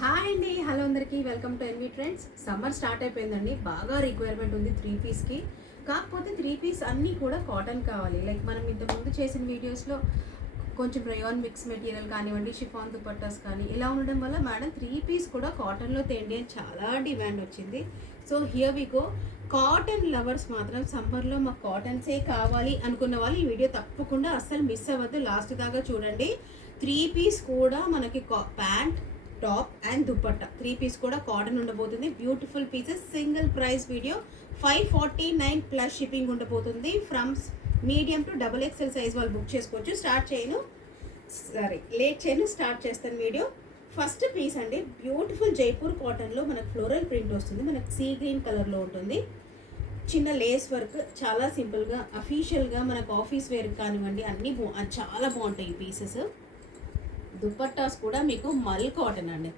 Hi అండి, hello అందరికీ, welcome to NV trends. Summer start అయిపోయిందండి. బాగా రిక్వైర్మెంట్ ఉంది 3 పీస్కి. కాకపోతే 3 పీస్ అన్నీ కూడా కాటన్ కావాలి. లైక్ మనం ఇంతకుముందు చేసిన వీడియోస్లో కొంచెం రయాన్ మిక్స్ మెటీరియల్ కానివ్వండి, షిఫాన్ దుపట్టాస్ కానీ ఇలా ఉండడం వల్ల మేడం 3 పీస్ కూడా కాటన్లో తేండి అని చాలా డిమాండ్ వచ్చింది. So here we go. Cotton lovers మాత్రం సమ్మర్లో మాకు కాటన్సే కావాలి అనుకున్న వాళ్ళు ఈ వీడియో తప్పకుండా అస్సలు మిస్ అవ్వద్దు, లాస్ట్ దాకా చూడండి. 3 పీస్ కూడా మనకి pant, top and dupatta 3 piece కూడా కాటన్ ఉండబోతుంది. Beautiful pieces, single price video 549 plus shipping ఉండబోతుంది. From medium to XXL size వాళ్ళు బుక్ చేసుకోవచ్చు. లేట్ చేయను, స్టార్ట్ చేస్తాను వీడియో. ఫస్ట్ పీస్ అండి, బ్యూటిఫుల్ జైపూర్ కాటన్లో మనకు ఫ్లోరల్ ప్రింట్ వస్తుంది. మనకు సీ గ్రీన్ కలర్లో ఉంటుంది. చిన్న లేస్ వర్క్, చాలా సింపుల్గా అఫీషియల్గా మనకు ఆఫీస్ వేర్ కానివ్వండి అన్నీ చాలా బాగుంటాయి ఈ పీసెస్. దుపట్టాస్ కూడా మీకు మల్ కాటన్ అండి,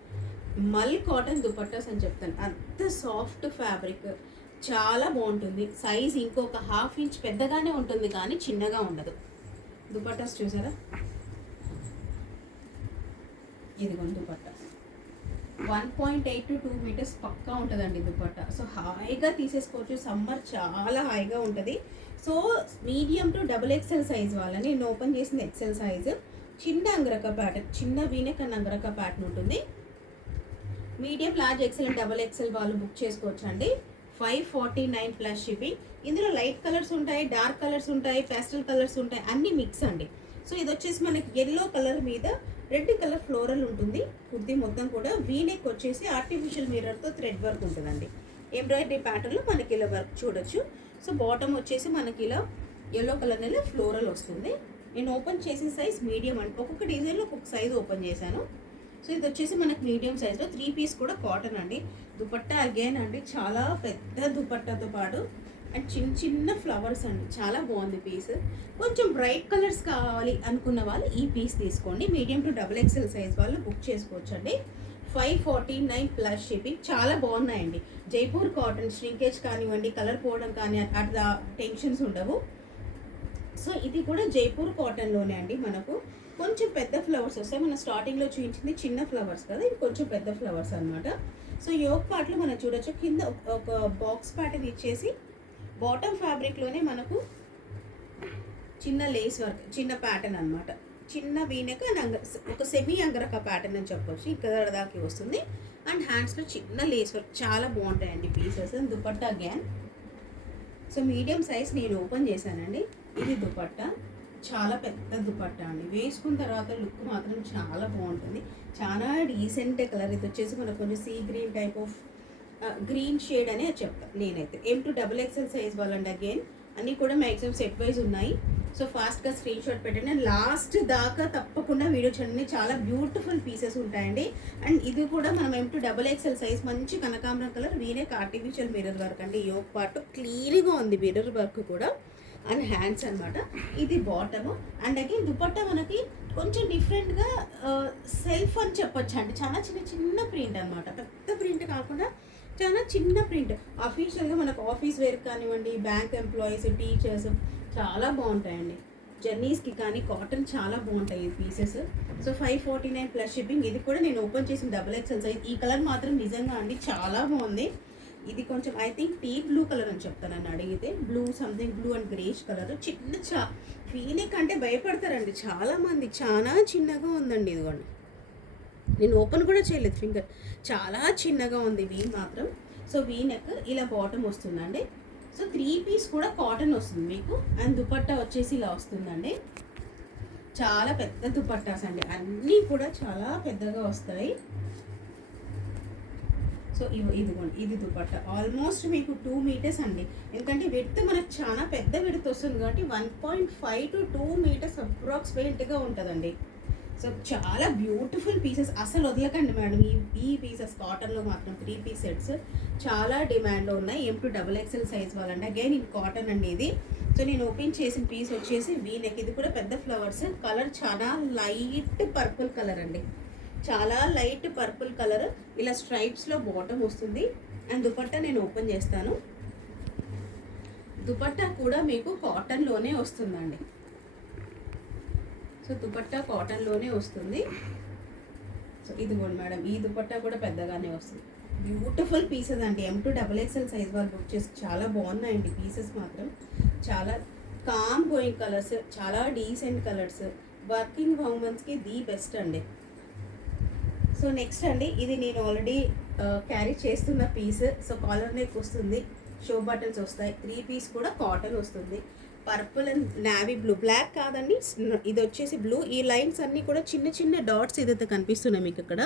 మల్ కాటన్ దుపట్టాస్ అని చెప్తాను. అంత సాఫ్ట్ ఫ్యాబ్రిక్, చాలా బాగుంటుంది. సైజ్ ఇంకొక ½ ఇంచ్ పెద్దగానే ఉంటుంది కానీ చిన్నగా ఉండదు. దుపట్టాస్ చూసారా, ఇదిగోండి దుపట్టా 1.8 to 2 మీటర్స్ పక్కా ఉంటుందండి దుపట్టా. సో హాయిగా తీసేసుకోవచ్చు, సమ్మర్ చాలా హాయిగా ఉంటుంది. So medium to XXL size వాళ్ళని నేను ఓపెన్ చేసింది XL సైజ్. చిన్న అంగరక ప్యాటర్న్, చిన్న వీనెక్ అండ్ అంగరక ప్యాటర్న్ ఉంటుంది. Medium, large, XL and XXL వాళ్ళు బుక్ చేసుకోవచ్చు అండి. 549 ప్లస్ షిప్పింగ్. ఇందులో లైట్ కలర్స్ ఉంటాయి, డార్క్ కలర్స్ ఉంటాయి, పేస్టల్ కలర్స్ ఉంటాయి, అన్ని మిక్స్ అండి. సో ఇది వచ్చేసి మనకి ఎల్లో కలర్ మీద రెడ్ కలర్ ఫ్లోరల్ ఉంటుంది. కుర్తీ మొత్తం కూడా వీనెక్ వచ్చేసి ఆర్టిఫిషియల్ మిర్రర్తో థ్రెడ్ వర్క్ ఉంటుందండి. ఎంబ్రాయిడరీ ప్యాటర్న్లో మనకి ఇలా వర్క్ చూడొచ్చు. సో బాటమ్ వచ్చేసి మనకి ఇలా ఎల్లో కలర్ నెల ఫ్లోరల్ వస్తుంది. నేను ఓపెన్ చేసిన సైజ్ మీడియం అండి, ఒక్కొక్క డిజైన్లో ఒక్కొక్క సైజ్ ఓపెన్ చేశాను. సో ఇది వచ్చేసి మనకు మీడియం సైజ్లో 3 పీస్ కూడా కాటన్ అండి. దుపట్టా అగైన్ అండి చాలా పెద్ద దుపట్టాతో పాటు అండ్ చిన్న చిన్న ఫ్లవర్స్ అండి, చాలా బాగుంది పీస్. కొంచెం బ్రైట్ కలర్స్ కావాలి అనుకున్న వాళ్ళు ఈ పీస్ తీసుకోండి. మీడియం టు XXL సైజ్ వాళ్ళు బుక్ చేసుకోవచ్చు అండి. 549 ప్లస్ షిప్పింగ్. చాలా బాగున్నాయండి. జైపూర్ కాటన్, ష్రింకేజ్ కానివ్వండి, కలర్ పోవడం కానీ అట్లా టెన్షన్స్ ఉండవు. సో ఇది కూడా జైపూర్ కాటన్లోనే అండి. మనకు కొంచెం పెద్ద ఫ్లవర్స్ వస్తాయి. మనం స్టార్టింగ్లో చూపించింది చిన్న ఫ్లవర్స్ కదా, ఇది కొంచెం పెద్ద ఫ్లవర్స్ అనమాట. సో యోక్ పార్ట్లో మనం చూడొచ్చు, కింద ఒక బాక్స్ ప్యాటర్న్ ఇచ్చేసి బాటమ్ ఫ్యాబ్రిక్లోనే మనకు చిన్న లేస్ వర్క్, చిన్న ప్యాటర్న్ అనమాట. చిన్న వీనెక్ అండ్ ఒక సెమీ అంగరక ప్యాటర్న్ అని చెప్పొచ్చు. ఇక్కడ దాకా వస్తుంది. అండ్ హ్యాండ్స్లో చిన్న లేస్ వర్క్, చాలా బాగుంటాయండి పీసెస్. దుపట్టా గ్యాన్. సో మీడియం సైజ్ నేను ఓపెన్ చేశానండి. ఇది దుపట్టా, చాలా పెద్ద దుపట్టా అండి. వేసుకున్న తర్వాత లుక్ మాత్రం చాలా బాగుంటుంది. చాలా డీసెంట్ కలర్. ఇది వచ్చేసి మనకు కొంచెం sea green type of green shade అని చెప్తాను నేనైతే. XXL సైజ్ వాళ్ళండి. అగైన్ అన్నీ కూడా మ్యాక్సిమం సెట్ వైజ్ ఉన్నాయి. సో ఫాస్ట్గా స్క్రీన్ షాట్ పెట్టండి. లాస్ట్ దాకా తప్పకుండా వీడియో చూడండి, చాలా బ్యూటిఫుల్ పీసెస్ ఉంటాయండి. అండ్ ఇది కూడా మనం XXL సైజ్, మంచి కనకాంబరం colour V-neck artificial mirror work అండి. యోక్ పార్ట్ క్లియర్గా ఉంది, మిర్రర్ వర్క్ కూడా. అండ్ హ్యాండ్స్ అనమాట. ఇది బాటము. అండ్ అగైన్ దుపట్టా మనకి కొంచెం డిఫరెంట్గా సెల్ఫ్ అని చెప్పొచ్చు అండి. చాలా చిన్న చిన్న ప్రింట్ అనమాట, పెద్ద ప్రింట్ కాకుండా చాలా చిన్న ప్రింట్. అఫీషియల్గా మనకు ఆఫీస్ వేర్ కానివ్వండి, బ్యాంక్ ఎంప్లాయీస్, టీచర్స్ చాలా బాగుంటాయండి. జర్నీస్కి కానీ కాటన్ చాలా బాగుంటాయి ఈ పీసెస్. So 549 plus shipping. ఇది కూడా నేను ఓపెన్ చేసిన XXL సైజ్. ఈ కలర్ మాత్రం నిజంగా అండి చాలా బాగుంది. ఇది కొంచెం I think tea blue colour అని చెప్తాను నన్ను అడిగితే. Blue something, blue and greyish colour. చిన్న వీనెక్ అంటే భయపడతారండి చాలామంది. చాలా చిన్నగా ఉందండి. ఇదిగోండి, నేను ఓపెన్ కూడా చేయలేదు ఫింగర్, చాలా చిన్నగా ఉంది వీన్ మాత్రం. సో వీనెక్ ఇలా బాటమ్ వస్తుందండి. సో 3 పీస్ కూడా కాటన్ వస్తుంది మీకు. అండ్ దుపట్టా వచ్చేసి ఇలా వస్తుందండి. చాలా పెద్ద దుపట్టాస్ అండి, అన్నీ కూడా చాలా పెద్దగా వస్తాయి. సో ఇదిగోండి, ఇది దుపట్టా ఆల్మోస్ట్ మీకు 2 మీటర్స్ అండి. ఎందుకంటే విడ్త్ మనకు చాలా పెద్ద విడ్త్ వస్తుంది కాబట్టి 1.5 to 2 మీటర్స్ అప్రాక్సిమేట్గా ఉంటుందండి. సో చాలా బ్యూటిఫుల్ పీసెస్, అసలు వదలకండి మేడం. ఈ పీసెస్ కాటన్లో మాత్రం 3 పీస్ సెట్స్ చాలా డిమాండ్లో ఉన్నాయి. XXL సైజ్ వాళ్ళండి. అగైన్ ఇది కాటన్ అండి ఇది. సో నేను ఓపెన్ చేసిన పీస్ వచ్చేసి వీనెక్. ఇది కూడా పెద్ద ఫ్లవర్స్. కలర్ చాలా లైట్ పర్పుల్ కలర్ అండి, చాలా లైట్ పర్పుల్ కలర్. ఇలా స్ట్రైప్స్లో బాటమ్ వస్తుంది. అండ్ దుపట్టా నేను ఓపెన్ చేస్తాను. దుపట్టా కూడా మీకు కాటన్లోనే వస్తుందండి. సో దుపట్టా కాటన్లోనే వస్తుంది. సో ఇదిగోండి మేడం, ఈ దుపట్టా కూడా పెద్దగానే వస్తుంది. బ్యూటిఫుల్ పీసెస్ అండి. M2 XXL సైజ్ వాళ్ళు బుక్ చేసి చాలా బాగున్నాయండి పీసెస్ మాత్రం. చాలా కామ్ గోయింగ్ కలర్స్, చాలా డీసెంట్ కలర్స్, వర్కింగ్ ఉమెన్స్కి ది బెస్ట్ అండి. సో నెక్స్ట్ అండి, ఇది నేను ఆల్రెడీ క్యారీ చేస్తున్న పీస్. సో కాలర్ నెక్ వస్తుంది, షో బటన్స్ వస్తాయి, 3 పీస్ కూడా కాటన్ వస్తుంది. Purple and navy blue, black కాదండి, ఇది వచ్చేసి బ్లూ. ఈ లైన్స్ అన్నీ కూడా చిన్న చిన్న డాట్స్ ఏదైతే కనిపిస్తున్నాయి మీకు ఇక్కడ,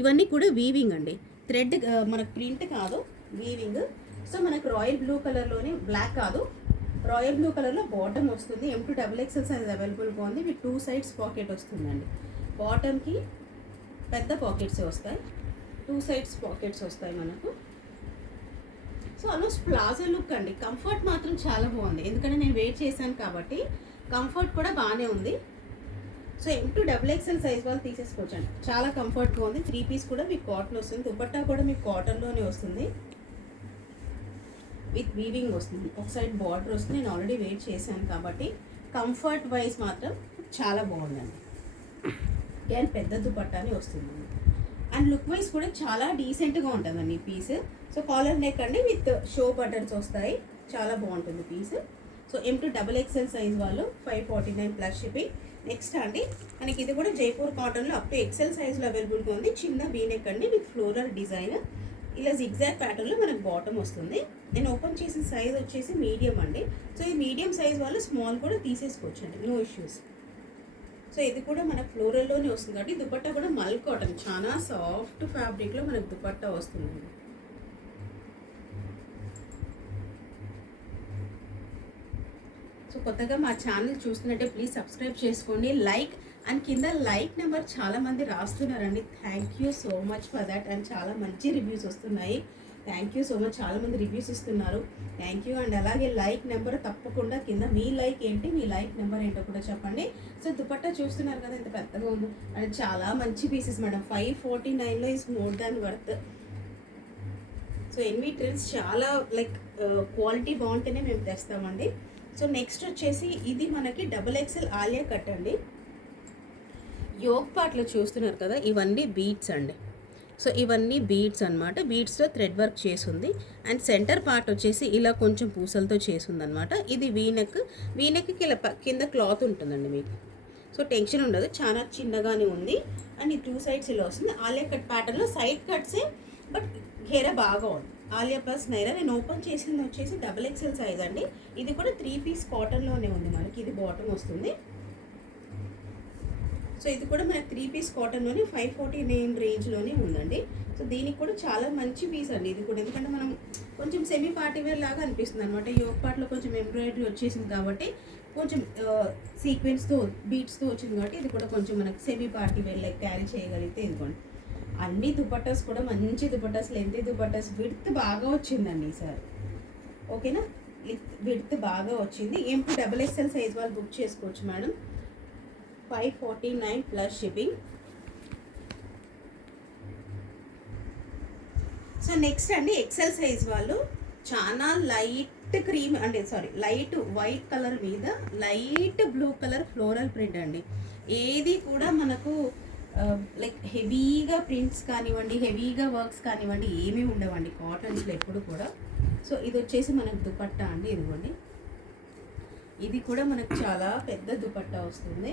ఇవన్నీ కూడా వీవింగ్ అండి. థ్రెడ్ మనకు ప్రింట్ కాదు, వీవింగ్. సో మనకు రాయల్ బ్లూ కలర్లోనే, బ్లాక్ కాదు, రాయల్ బ్లూ కలర్లో బాటమ్ వస్తుంది. M2 XXL సైజ్ అవైలబుల్గా ఉంది. మీకు 2 సైడ్స్ పాకెట్ వస్తుందండి. బాటమ్కి పెద్ద పాకెట్స్ వస్తాయి, 2 సైడ్స్ పాకెట్స్ వస్తాయి మనకు. సో ఆల్మోస్ట్ ప్లాజో లుక్ అండి. కంఫర్ట్ మాత్రం చాలా బాగుంది, ఎందుకంటే నేను వెయిట్ చేశాను కాబట్టి కంఫర్ట్ కూడా బాగానే ఉంది. సో M2 XXL సైజ్ వాళ్ళు తీసేసుకోవచ్చండి, చాలా కంఫర్ట్గా ఉంది. 3 పీస్ కూడా మీకు కాటన్ వస్తుంది. దుపట్టా కూడా మీకు కాటన్లోనే వస్తుంది, విత్ వీవింగ్ వస్తుంది. ఒక సైడ్ బార్డర్ వస్తుంది. నేను ఆల్రెడీ వెయిట్ చేశాను కాబట్టి కంఫర్ట్ వైజ్ మాత్రం చాలా బాగుందండి. అగైన్ పెద్ద దుపట్టానే వస్తుంది అండ్ లుక్ వైజ్ కూడా చాలా డీసెంట్గా ఉంటుందండి ఈ పీస్. సో కాలర్ నెక్ అండి, విత్ షో బటన్స్ వస్తాయి, చాలా బాగుంటుంది piece. So M2 XXL size వాళ్ళు 549 ప్లస్ షిప్పింగ్. నెక్స్ట్ అండి, మనకి ఇది కూడా జైపూర్ కాటన్లో అప్ టు XL సైజ్లో అవైలబుల్గా ఉంది. చిన్న వీనెక్ అండి, విత్ ఫ్లోరల్ డిజైన్, ఇలా జిగ్జాగ్ ప్యాటర్న్లో మనకు బాటమ్ వస్తుంది. నేను ఓపెన్ చేసిన సైజ్ వచ్చేసి మీడియం అండి. సో ఈ మీడియం సైజ్ వాళ్ళు స్మాల్ కూడా తీసేసుకోవచ్చు అండి, నో ఇష్యూస్. సో ఇది కూడా మనకు ఫ్లోరల్లోనే వస్తుంది కాబట్టి దుపట్టా కూడా మల్ కాటన్, చాలా సాఫ్ట్ ఫ్యాబ్రిక్లో మనకు దుపట్టా వస్తుంది. సో కొత్తగా మా ఛానల్ చూస్తున్నట్టే ప్లీజ్ సబ్స్క్రైబ్ చేసుకోండి, లైక్ అండ్ కింద లైక్ నెంబర్ చాలామంది రాస్తున్నారండి. Thank you so much for that. And చాలా మంచి రివ్యూస్ వస్తున్నాయి. థ్యాంక్ యూ సో మచ్, చాలామంది రివ్యూస్ ఇస్తున్నారు, థ్యాంక్ యూ. అండ్ అలాగే లైక్ నెంబర్ తప్పకుండా కింద మీ లైక్ ఏంటి, మీ లైక్ నెంబర్ ఏంటో కూడా చెప్పండి. సో దుపట్టా చూస్తున్నారు కదా ఎంత పెద్దగా ఉందో, అండ్ చాలా మంచి పీసెస్ మేడం. 549లో is more than worth. So NV trends చాలా లైక్ క్వాలిటీ బాగుంటేనే మేము తెస్తామండి. సో నెక్స్ట్ వచ్చేసి ఇది మనకి XXL ఆలియా కట్ అండి. యోగ్ పార్ట్లో చూస్తున్నారు కదా, ఇవన్నీ బీడ్స్ అండి. సో ఇవన్నీ బీడ్స్ అనమాట, బీడ్స్తో థ్రెడ్ వర్క్ చేసింది. అండ్ సెంటర్ పార్ట్ వచ్చేసి ఇలా కొంచెం పూసలతో చేసింది అనమాట. ఇది వీనెక్కి ఇలా కింద క్లాత్ ఉంటుందండి మీకు. సో టెన్షన్ ఉండదు, చాలా చిన్నగానే ఉంది. అండ్ ఈ 2 సైడ్స్ ఇలా వస్తుంది. ఆలియా కట్ ప్యాటర్న్లో సైడ్ కట్సే, బట్ ఘేరా బాగా ఉంది. ఆలియా ప్లస్ నైరా. నేను ఓపెన్ చేసింది వచ్చేసి XXL సైజ్ అండి. ఇది కూడా 3 పీస్ కాటన్లోనే ఉంది మనకి. ఇది బాటమ్ వస్తుంది. సో ఇది కూడా మనకి 3 పీస్ కాటన్లోనే 549 రేంజ్లోనే ఉందండి. సో దీనికి కూడా చాలా మంచి పీస్ అండి ఇది కూడా, ఎందుకంటే మనం కొంచెం సెమీ పార్టీ వేర్ లాగా అనిపిస్తుంది అనమాట. యోగ్ పార్ట్లో కొంచెం ఎంబ్రాయిడరీ వచ్చేసింది కాబట్టి, కొంచెం సీక్వెన్స్తో బీట్స్తో వచ్చింది కాబట్టి ఇది కూడా కొంచెం మనకి semi party wear like carry చేయగలిగితే ఇదిగోండి. అన్ని దుపట్టాస్ కూడా మంచి దుపట్టాస్, లెంతీ దుపట్టాస్, విడ్త్ బాగా వచ్చిందండి ఈసారి. ఓకేనా, విడ్త్ బాగా వచ్చింది. M2 XXL సైజ్ వాళ్ళు బుక్ చేసుకోవచ్చు madam. 549 plus shipping. So next అండి, XL సైజ్ వాళ్ళు చాలా లైట్ క్రీమ్ అంటే లైట్ వైట్ కలర్ మీద light blue colour floral print అండి. ఏది కూడా మనకు లైక్ హెవీగా ప్రింట్స్ కానివ్వండి, హెవీగా వర్క్స్ కానివ్వండి ఏమీ ఉండవండి కాటన్స్లో ఎప్పుడు కూడా. సో ఇది వచ్చేసి మనకు దుపట్టా అండి, ఇదిగోండి. ఇది కూడా మనకు చాలా పెద్ద దుపట్టా వస్తుంది.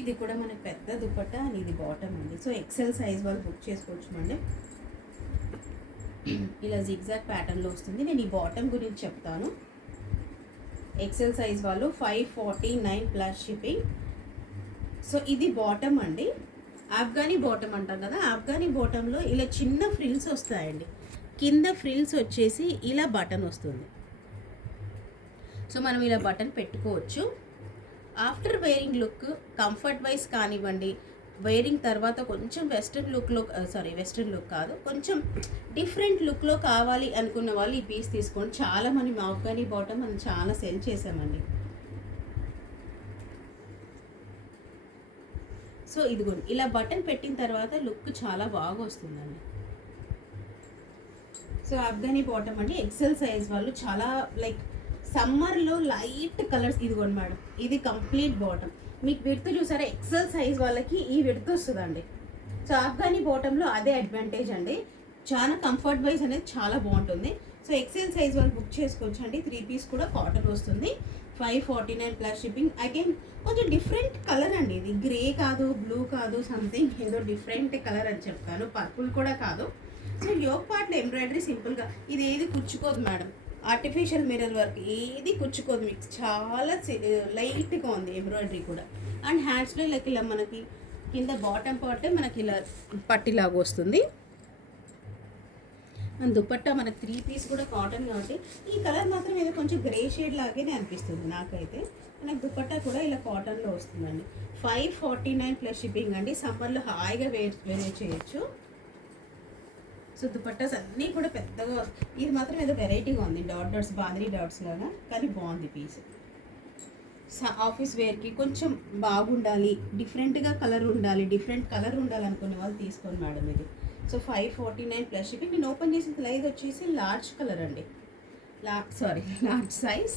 ఇది కూడా మనకు పెద్ద దుపట్టా అండ్ ఇది బాటమ్ అండి. సో XL సైజ్ వాళ్ళు బుక్ చేసుకోవచ్చు అండి. ఇలా జిగ్జాగ్ ప్యాటర్న్లో వస్తుంది. నేను ఈ బాటమ్ గురించి చెప్తాను. XL సైజ్ వాళ్ళు 549 ప్లస్ షిప్పింగ్. సో ఇది బాటమ్ అండి, ఆఫ్ఘనీ బాటమ్ అంటాం కదా. ఆఫ్ఘనీ బాటంలో ఇలా చిన్న ఫ్రిల్స్ వస్తాయండి. కింద ఫ్రిల్స్ వచ్చేసి ఇలా బటన్ వస్తుంది. సో మనం ఇలా బటన్ పెట్టుకోవచ్చు. After wearing look comfort wise కానివ్వండి, వేరింగ్ తర్వాత కొంచెం వెస్ట్రన్ లుక్ కాదు, కొంచెం డిఫరెంట్ లుక్లో కావాలి అనుకున్న వాళ్ళు ఈ పీస్ తీసుకోండి. చాలా మంది ఆఫ్ఘనీ బాటమ్ మనం చాలా సెల్ చేసామండి. సో ఇదిగోండి, ఇలా బటన్ పెట్టిన తర్వాత లుక్ చాలా బాగా వస్తుందండి. సో ఆఫ్ఘనీ బాటమ్ అండి, XL సైజ్ వాళ్ళు చాలా లైక్ సమ్మర్లో లైట్ కలర్స్. ఇదిగోండి మేడం, ఇది కంప్లీట్ బాటమ్. మీకు విడ్త్ చూసారా, ఎక్సెల్ సైజ్ వాళ్ళకి ఈ విడ్త్ వస్తుందండి. సో ఆఫ్ఘనీ బాటంలో అదే అడ్వాంటేజ్ అండి. చాలా కంఫర్ట్ వైజ్ అనేది చాలా బాగుంటుంది. సో ఎక్సెల్ సైజ్ వాళ్ళు బుక్ చేసుకోవచ్చు అండి. 3 పీస్ కూడా కాటన్ వస్తుంది. 549 ప్లస్ షిప్పింగ్. అగైన్ కొంచెం డిఫరెంట్ కలర్ అండి ఇది. గ్రే కాదు, బ్లూ కాదు, సంథింగ్ ఏదో డిఫరెంట్ కలర్ అని చెప్తాను. పర్పుల్ కూడా కాదు. సో యోగ్ పార్ట్లో ఎంబ్రాయిడరీ సింపుల్గా, ఇది ఏది కుచ్చుకోదు మేడం. ఆర్టిఫిషియల్ మిర్రర్ వర్క్ ఏది కుచ్చుకోదు మీకు. చాలా లైట్గా ఉంది ఎంబ్రాయిడరీ కూడా. అండ్ హ్యాండ్స్లో ఇలా మనకి కింద బాటమ్ పార్టే మనకి ఇలా పట్టిలాగా వస్తుంది. అండ్ దుపట్టా మనకి 3 పీస్ కూడా కాటన్ కాబట్టి ఈ కలర్ మాత్రం ఏదో కొంచెం గ్రే షేడ్ లాగానే అనిపిస్తుంది నాకైతే. మనకి దుపట్టా కూడా ఇలా కాటన్లో వస్తుందండి. 549 ప్లస్ షిప్పింగ్ అండి. సమ్మర్లో హాయిగా వేర్ చేయొచ్చు. సో దుపట్టాస్ అన్నీ కూడా పెద్దగా, ఇది మాత్రం ఏదో వెరైటీగా ఉంది. డాట్స్ బాంద్రీ డాట్స్ లాగా, కానీ బాగుంది పీస్. ఆఫీస్ వేర్కి కొంచెం బాగుండాలి, డిఫరెంట్ కలర్ ఉండాలి అనుకునే వాళ్ళు తీసుకోండి మేడం ఇది. So 549 plus shipping. నేను ఓపెన్ చేసిన సైజ్ వచ్చేసి లార్జ్ కలర్ అండి, లార్జ్ సైజ్.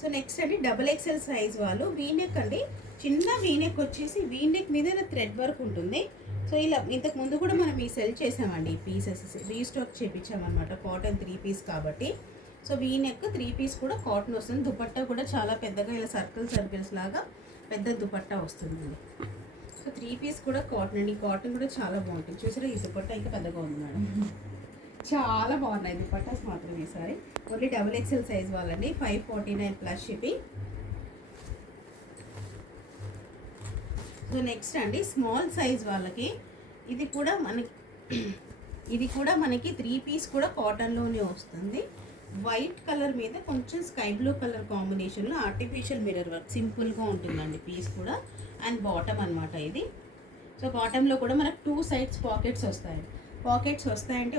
సో నెక్స్ట్ అండి డబుల్ ఎక్సెల్ సైజ్ వాళ్ళు వీనెక్ అండి. చిన్న వీనెక్ వచ్చేసి వీనెక్ మీద థ్రెడ్ వర్క్ ఉంటుంది. సో ఇలా ఇంతకు ముందు కూడా మనం ఈ సెల్ చేసామండి. ఈ పీసెస్ రీస్టాక్ చేయించామన్నమాట. కాటన్ 3 పీస్ కాబట్టి. సో వీనెక్ 3 పీస్ కూడా కాటన్ వస్తుంది. దుపట్టా కూడా చాలా పెద్దగా ఇలా సర్కిల్స్ లాగా పెద్ద దుపట్టా వస్తుందండి. సో 3 పీస్ కూడా కాటన్ అండి. కాటన్ కూడా చాలా బాగుంటుంది. చూసారా, ఈ దుపట్టా ఇంకా పెద్దగా ఉంది మేడం. చాలా బాగున్నాయి దుపట్టాస్ మాత్రం ఈసారి. ఓన్లీ డబుల్ ఎక్సెల్ సైజ్ వాళ్ళండి. 549 ప్లస్ షిప్పింగ్. సో నెక్స్ట్ అండి స్మాల్ సైజ్ వాళ్ళకి ఇది కూడా మనకి 3 పీస్ కూడా కాటన్లోనే వస్తుంది. వైట్ కలర్ మీద కొంచెం స్కై బ్లూ కలర్ కాంబినేషన్లో ఆర్టిఫిషియల్ మిర్రర్ వర్క్ సింపుల్గా ఉంటుందండి పీస్ కూడా. అండ్ బాటమ్ అనమాట ఇది. సో బాటంలో కూడా మనకు 2 సైడ్స్ పాకెట్స్ వస్తాయి.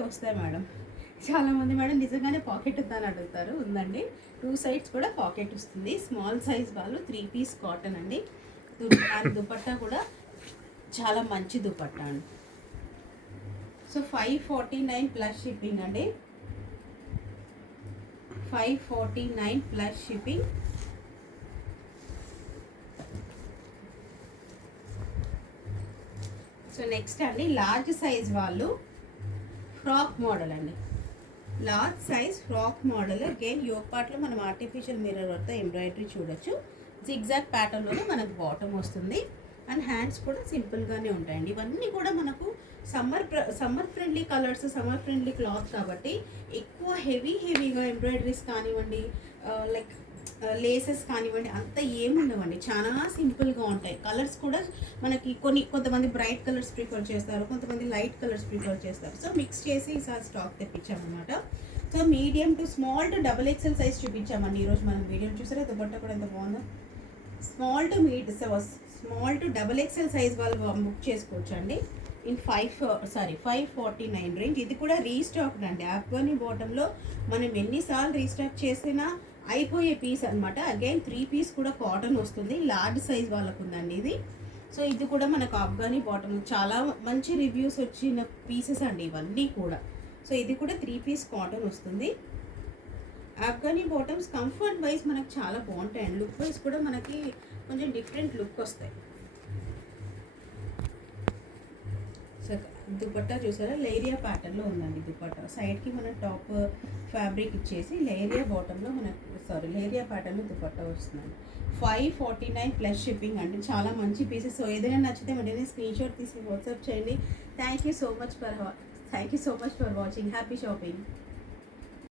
వస్తాయి మేడం. చాలామంది మేడం నిజంగానే పాకెట్ ఉందని అడుగుతారు. ఉందండి, 2 సైడ్స్ కూడా పాకెట్ వస్తుంది. స్మాల్ సైజ్ వాళ్ళు 3 పీస్ కాటన్ అండి. దుపట్టా కూడా చాలా మంచి దుపట్టా అండి. సో 549 ప్లస్ షిప్పింగ్ అండి. 549 ప్లస్ షిప్పింగ్. సో నెక్స్ట్ అండి లార్జ్ సైజ్ వాళ్ళు ఫ్రాక్ మోడల్ అండి. Large size frock model. Again yoke పార్ట్లో మనం ఆర్టిఫిషియల్ మిర్రర్ వర్క్తో ఎంబ్రాయిడరీ చూడొచ్చు. జిగ్జాగ్ ప్యాటర్న్లోనే మనకు బాటమ్ వస్తుంది. అండ్ హ్యాండ్స్ కూడా సింపుల్గానే ఉంటాయండి. ఇవన్నీ కూడా మనకు summer friendly colours, summer friendly cloth కాబట్టి ఎక్కువ హెవీగా ఎంబ్రాయిడరీస్ కానివ్వండి, లైక్ లేసెస్ కానివ్వండి, అంత ఏముండవండి. చాలా సింపుల్గా ఉంటాయి. కలర్స్ కూడా మనకి కొంతమంది బ్రైట్ కలర్స్ ప్రిఫర్ చేస్తారు, కొంతమంది లైట్ కలర్స్ ప్రిఫర్ చేస్తారు. సో మిక్స్ చేసి ఈసారి స్టాక్ తెప్పించామన్నమాట. So medium to small to double XL size చూపించామండి ఈరోజు మనం వీడియోని. చూసారా దుపట్టా కూడా ఎంత బాగుందో. Small to double XL size వాళ్ళు బుక్ చేసుకోవచ్చు అండి. In 549 range. ఇది కూడా రీస్టాక్ అండి. ఆఫ్ఘనీ బాటంలో మనం ఎన్నిసార్లు రీస్టాక్ చేసినా అయిపోయే పీస్ అనమాట. అగైన్ 3 పీస్ కూడా కాటన్ వస్తుంది. లార్జ్ సైజ్ వాళ్ళకు ఉందండి ఇది. సో ఇది కూడా మనకు ఆఫ్ఘనీ బాటమ్ చాలా మంచి రివ్యూస్ వచ్చిన పీసెస్ అండి ఇవన్నీ కూడా. సో ఇది కూడా 3 పీస్ కాటన్ వస్తుంది. ఆఫ్ఘనీ బాటమ్స్ కంఫర్ట్ వైజ్ మనకు చాలా బాగుంటాయి అండి. లుక్ వైజ్ కూడా మనకి కొంచెం డిఫరెంట్ లుక్ వస్తాయి. సో దుపట్టా చూసారా, లేరియా ప్యాటర్న్లో ఉందండి దుపట్టా. సైడ్కి మన టాప్ ఫ్యాబ్రిక్ ఇచ్చేసి లేరియా ప్యాటర్న్లో దుపట్టా వస్తుందండి. 549 ప్లస్ షిప్పింగ్ అండి. చాలా మంచి పీసెస్. సో ఏదైనా నచ్చితే వెంటనే స్క్రీన్ షాట్ తీసి వాట్సాప్ చేయండి. Thank you so much for watching. Happy shopping.